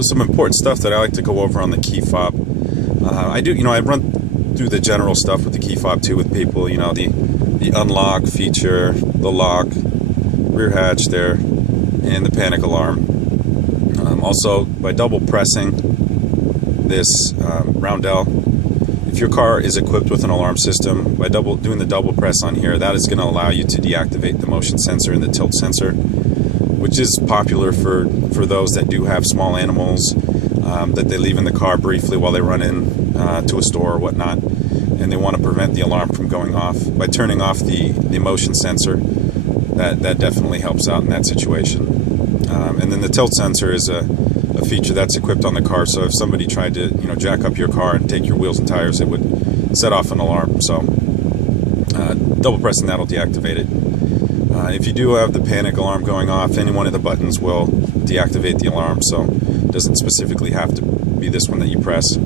So some important stuff that I like to go over on the key fob. I run through the general stuff with the key fob too with people. The unlock feature, the lock, rear hatch there, and the panic alarm. Also, by double pressing this roundel, if your car is equipped with an alarm system, by doing the double press on here, that is going to allow you to deactivate the motion sensor and the tilt sensor, which is popular for those that do have small animals that they leave in the car briefly while they run in to a store or whatnot, and they want to prevent the alarm from going off. By turning off the motion sensor, that definitely helps out in that situation. And then the tilt sensor is a feature that's equipped on the car, so if somebody tried to jack up your car and take your wheels and tires, it would set off an alarm. So double pressing that will deactivate it. If you do have the panic alarm going off, any one of the buttons will deactivate the alarm, so it doesn't specifically have to be this one that you press.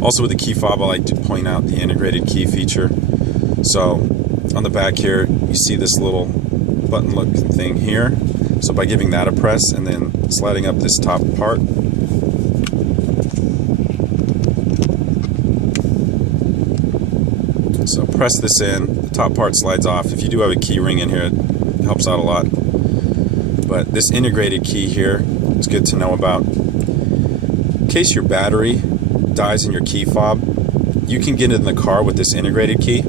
Also with the key fob, I like to point out the integrated key feature. So on the back here, you see this little button looking thing here. So by giving that a press and then sliding up this top part, so press this in, the top part slides off. If you do have a key ring in here, it helps out a lot. But this integrated key here is good to know about. In case your battery dies in your key fob, you can get in the car with this integrated key.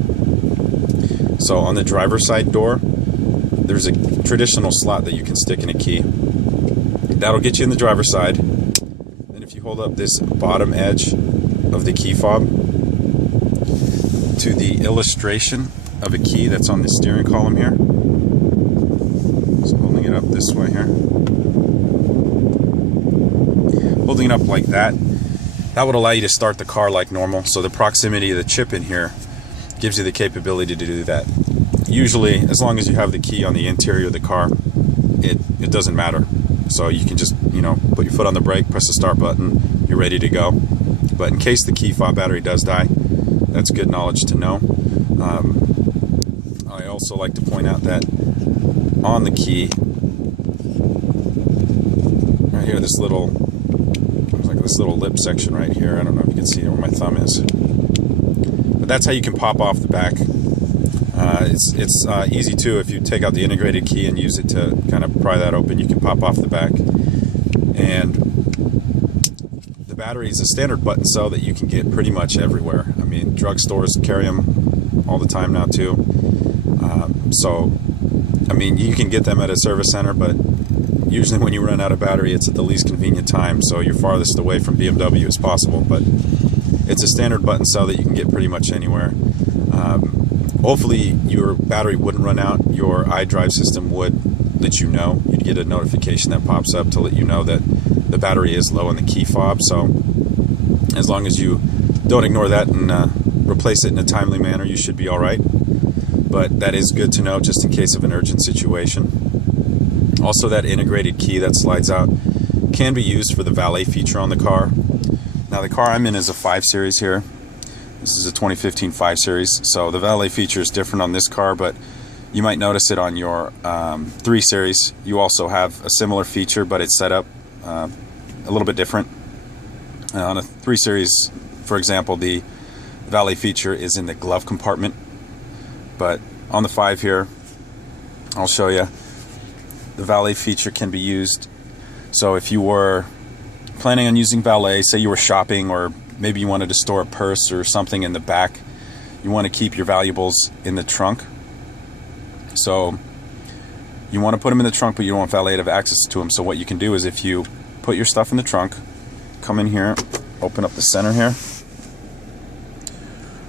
So on the driver's side door, there's a traditional slot that you can stick in a key. That'll get you in the driver's side. Then if you hold up this bottom edge of the key fob to the illustration of a key that's on the steering column here, so holding it up this way here, holding it up like that, that would allow you to start the car like normal. So the proximity of the chip in here gives you the capability to do that. Usually, as long as you have the key on the interior of the car, it doesn't matter. So you can just, put your foot on the brake, press the start button, you're ready to go. But in case the key fob battery does die, that's good knowledge to know. I also like to point out that on the key, right here, this little lip section right here, I don't know if you can see where my thumb is, but that's how you can pop off the back. It's easy too. If you take out the integrated key and use it to kind of pry that open, you can pop off the back. And the battery is a standard button cell that you can get pretty much everywhere. I mean, drugstores carry them all the time now too. So, I mean, you can get them at a service center, but usually when you run out of battery, it's at the least convenient time, so you're farthest away from BMW as possible. But it's a standard button cell that you can get pretty much anywhere. Hopefully your battery wouldn't run out. Your iDrive system would let you know. You'd get a notification that pops up to let you know that the battery is low in the key fob. So as long as you don't ignore that and replace it in a timely manner, you should be all right. But that is good to know just in case of an urgent situation. Also, that integrated key that slides out can be used for the valet feature on the car. Now the car I'm in is a 5 Series here. This is a 2015 5 Series, so the valet feature is different on this car, but you might notice it on your 3 Series. You also have a similar feature, but it's set up a little bit different. On a 3 Series, for example, the valet feature is in the glove compartment, but on the 5 here, I'll show you, the valet feature can be used. So if you were planning on using valet, say you were shopping, or maybe you wanted to store a purse or something in the back, you want to keep your valuables in the trunk. So you want to put them in the trunk, but you don't want valet to have access to them. So what you can do is, if you put your stuff in the trunk, come in here, open up the center here,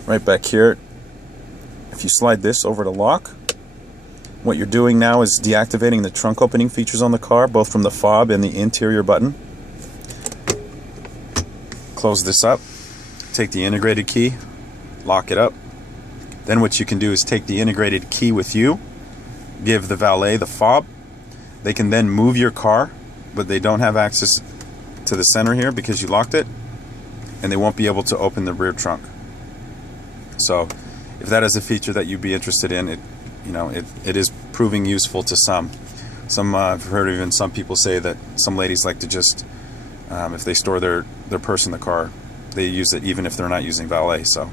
right back here, if you slide this over to lock, what you're doing now is deactivating the trunk opening features on the car, both from the fob and the interior button. Close this up, take the integrated key, lock it up. Then what you can do is take the integrated key with you, give the valet the fob. They can then move your car, but they don't have access to the center here because you locked it, and they won't be able to open the rear trunk. So if that is a feature that you'd be interested in, it is proving useful to some. I've heard even some people say that some ladies like to just, if they store their purse in the car, they use it even if they're not using valet. So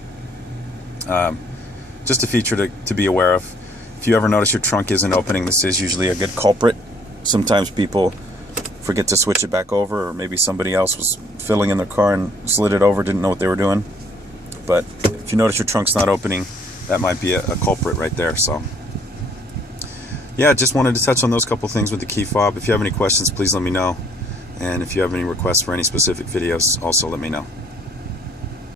just a feature to be aware of. If you ever notice your trunk isn't opening, this is usually a good culprit. Sometimes people forget to switch it back over, or maybe somebody else was filling in their car and slid it over, didn't know what they were doing. But if you notice your trunk's not opening, that might be a culprit right there. So yeah, just wanted to touch on those couple things with the key fob. If you have any questions, please let me know. And if you have any requests for any specific videos, also let me know.